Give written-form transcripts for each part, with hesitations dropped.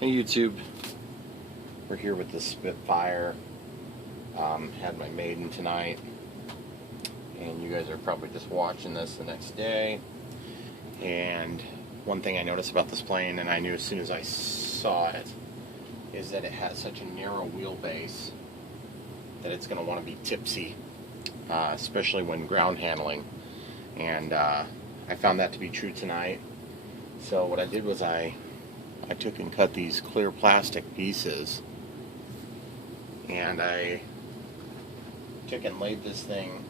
Hey YouTube, we're here with the Spitfire. Had my maiden tonight, and you guys are probably just watching this the next day. And one thing I noticed about this plane, and I knew as soon as I saw it, is that it has such a narrow wheelbase that it's going to want to be tipsy, especially when ground handling. And I found that to be true tonight. So what I did was I took and cut these clear plastic pieces, and I took and laid this thing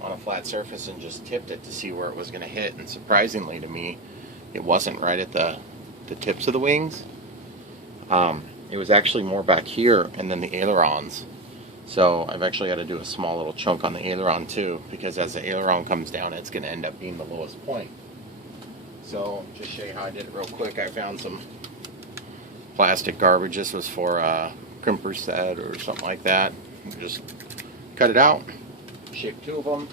on a flat surface and just tipped it to see where it was going to hit. And surprisingly to me, it wasn't right at the tips of the wings. It was actually more back here and then the ailerons. So I've actually got to do a small little chunk on the aileron too, because as the aileron comes down, it's going to end up being the lowest point. So just show you how I did it real quick. I found some plastic garbage. This was for a crimper set or something like that. Just cut it out, shaped two of them,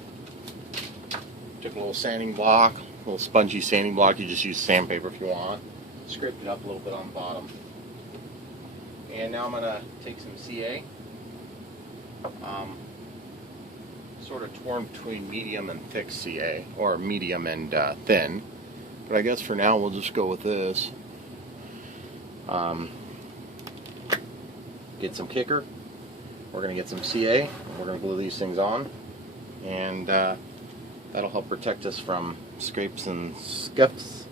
took a little sanding block, a little spongy sanding block. You just use sandpaper if you want. Scraped it up a little bit on the bottom. And now I'm going to take some CA, sort of torn between medium and thick CA, or medium and thin. But I guess for now we'll just go with this. Get some kicker. We're going to get some CA. And we're going to glue these things on, and that'll help protect us from scrapes and scuffs.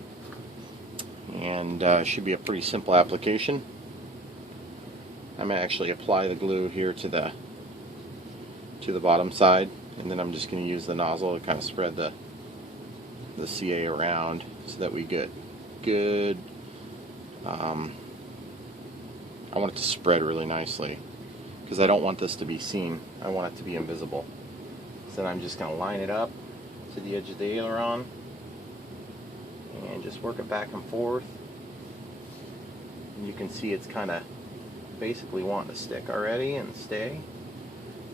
And should be a pretty simple application. I'm going to actually apply the glue here to the bottom side, and then I'm just going to use the nozzle to kind of spread the CA around so that we get good. I want it to spread really nicely because I don't want this to be seen. I want it to be invisible. So then I'm just going to line it up to the edge of the aileron and just work it back and forth. And you can see it's kind of basically wanting to stick already and stay,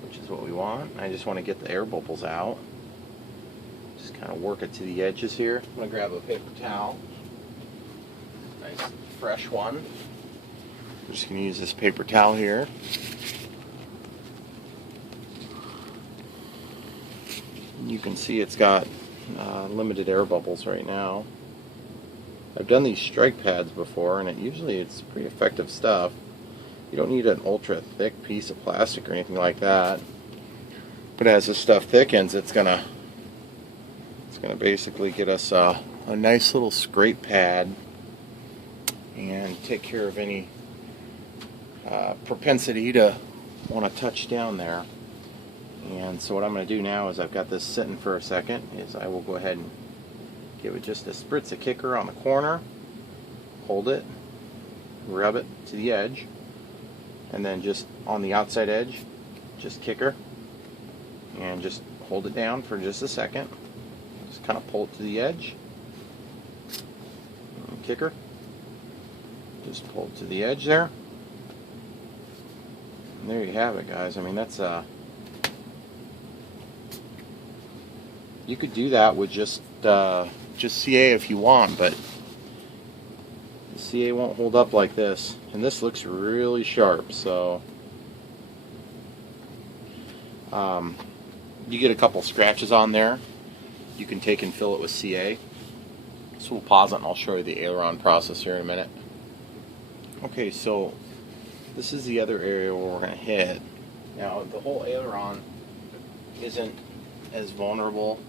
which is what we want. I just want to get the air bubbles out. Just kind of work it to the edges here. I'm going to grab a paper towel. Nice fresh one. I'm just going to use this paper towel here. You can see it's got limited air bubbles right now. I've done these strike pads before, and usually it's pretty effective stuff. You don't need an ultra thick piece of plastic or anything like that. But as this stuff thickens, it's gonna basically get us a nice little scrape pad and take care of any propensity to want to touch down there. And so what I'm going to do now is I've got this sitting for a second, is I will go ahead and give it just a spritz of kicker on the corner, hold it, rub it to the edge, and then just on the outside edge, just kicker, and just hold it down for just a second. Just kind of pull it to the edge, and kicker, just pull it to the edge there. And there you have it, guys. I mean, that's you could do that with just CA if you want, but the CA won't hold up like this. And this looks really sharp, so you get a couple scratches on there. You can take and fill it with CA. So we'll pause it and I'll show you the aileron process here in a minute. Okay, so this is the other area where we're going to hit. Now, the whole aileron isn't as vulnerable,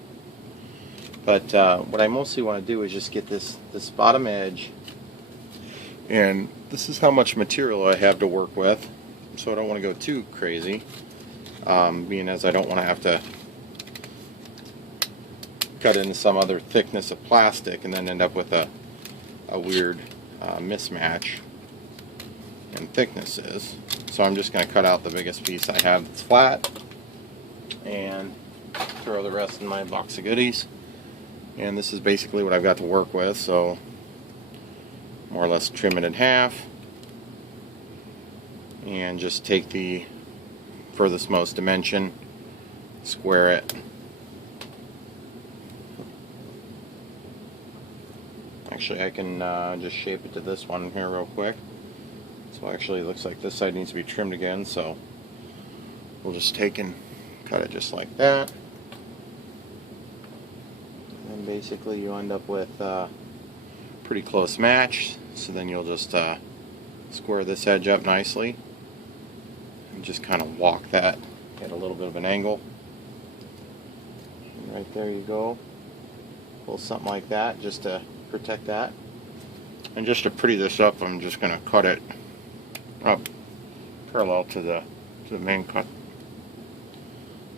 but what I mostly want to do is just get this bottom edge, and this is how much material I have to work with, so I don't want to go too crazy, being as I don't want to have to cut into some other thickness of plastic and then end up with a weird mismatch and thicknesses. So I'm just going to cut out the biggest piece I have that's flat and throw the rest in my box of goodies. And this is basically what I've got to work with, so more or less trim it in half and just take the furthest most dimension, square it, Actually, I can just shape it to this one here real quick. So actually it looks like this side needs to be trimmed again, so we'll just take and cut it just like that. And basically you end up with a pretty close match. So then you'll just square this edge up nicely and just kind of walk that at a little bit of an angle. And right there you go. Pull something like that just to protect that. And just to pretty this up, I'm just going to cut it up parallel to the main cut.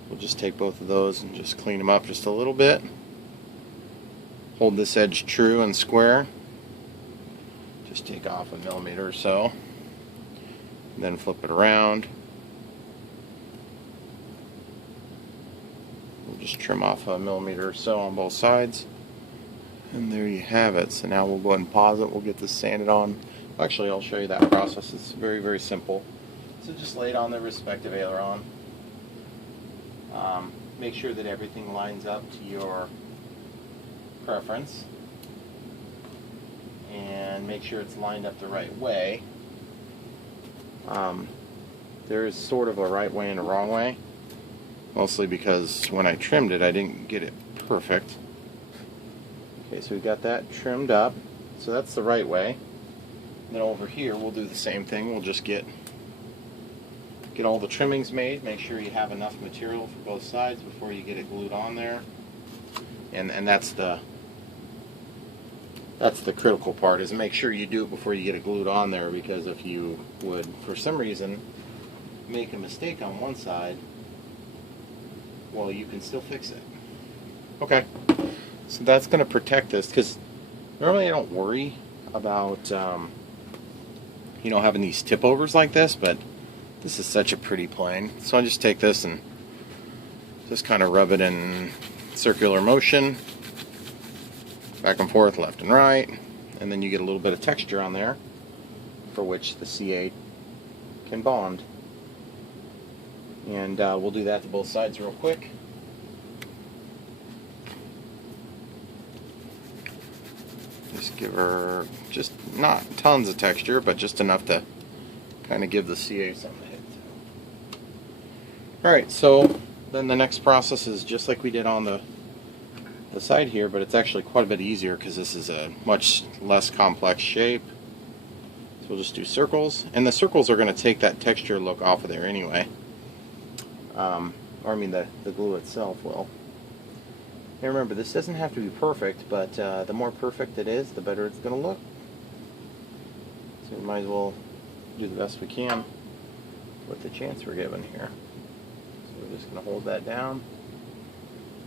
We'll just take both of those and just clean them up just a little bit. Hold this edge true and square. Just take off a millimeter or so. Then flip it around. We'll just trim off a millimeter or so on both sides. And there you have it. So now we'll go ahead and pause it. We'll get this sanded on. Actually, I'll show you that process. It's very, very simple. So just lay it on the respective aileron. Make sure that everything lines up to your preference. And make sure it's lined up the right way. There is sort of a right way and a wrong way. Mostly because when I trimmed it, I didn't get it perfect. Okay, so we got that trimmed up. So that's the right way. And then over here, we'll do the same thing. We'll just get all the trimmings made. Make sure you have enough material for both sides before you get it glued on there. And that's the critical part, is make sure you do it before you get it glued on there, because if you would, for some reason, make a mistake on one side, well, you can still fix it. Okay, so that's going to protect this, because normally I don't worry about having these tip overs like this, but this is such a pretty plane. So I just take this and just kind of rub it in circular motion, back and forth, left and right, and then you get a little bit of texture on there for which the C8 can bond. And we'll do that to both sides real quick. Just give her just not tons of texture, but just enough to kind of give the C8 something to hit to. Alright, so then the next process is just like we did on the side here, but it's actually quite a bit easier because this is a much less complex shape. So we'll just do circles, and the circles are going to take that texture look off of there anyway. Or I mean the glue itself will. And remember, this doesn't have to be perfect, but the more perfect it is, the better it's going to look. So we might as well do the best we can with the chance we're given here. So we're just going to hold that down.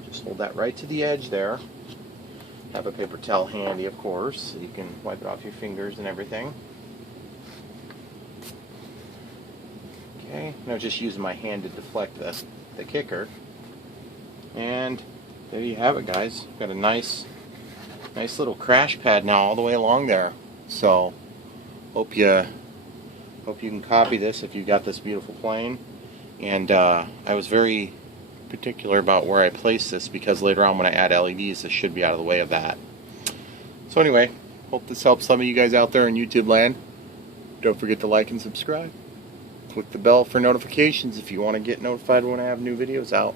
Just hold that right to the edge there. Have a paper towel handy, of course, so you can wipe it off your fingers and everything. Okay, now just using my hand to deflect the kicker. And there you have it, guys. Got a nice little crash pad now all the way along there. So hope you can copy this if you got this beautiful plane. And I was very particular about where I place this, because later on when I add LEDs, this should be out of the way of that. So anyway, hope this helps some of you guys out there in YouTube land. Don't forget to like and subscribe. Click the bell for notifications if you want to get notified when I have new videos out.